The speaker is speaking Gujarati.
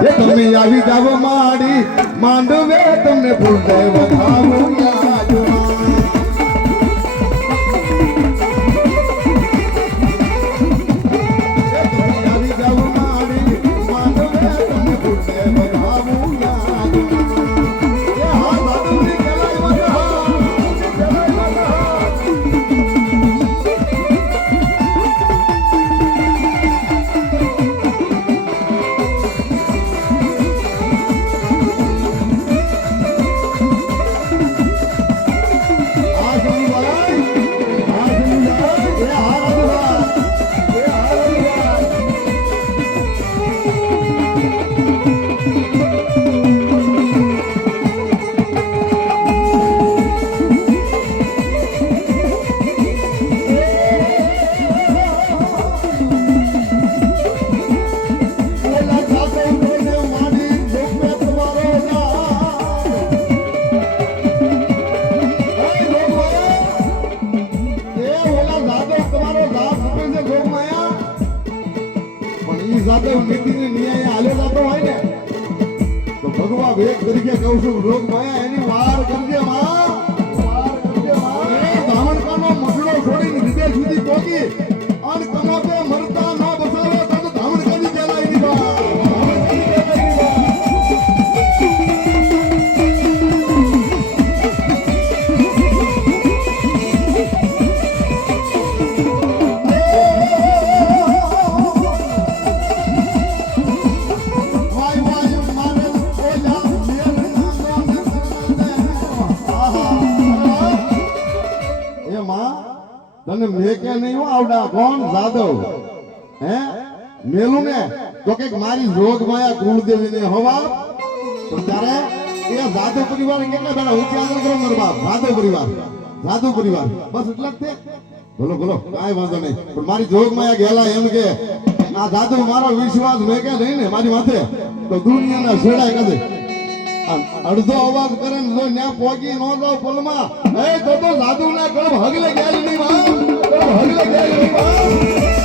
એ તમે આવી જાવ માડી માંડવે તમને ફૂલદે વધાવું યાદમાં એક તરીકે કહું છું રોગ માયા એની વાર કરજે માં ધામણકાનો મગડો છોડીને વિદેશ સુધી પહોંચી અને કમાતે મરતા ન બસાવે તો ધામણકાની કેલાય ની તને મેં કે નહીં આવડા કોણ જાદવ હે મેલું ને તો કે મારી જોગ માયા કુળદેવી ને હવા તો ત્યારે એ જાદવ પરિવાર કેટલા બેઠા ઊંચે આગળ કરો મારા બાપ જાદવ પરિવાર બસ એટલા જ તે બોલો બોલો કાઈ વાંધો નહીં પણ મારી જોગ માયા ગેલા એમ કે આ જાદવ મારો વિશ્વાસ મેં કે નહીં ને મારી માથે તો દુનિયાના છેડા કદે અડધો અવાજ કરે ને જો ન્યા પોગી નો જાવ પલમાં એ તો જાદુ ના કળબ હગલે ગેલ ની માં હગલે ગેલ ની માં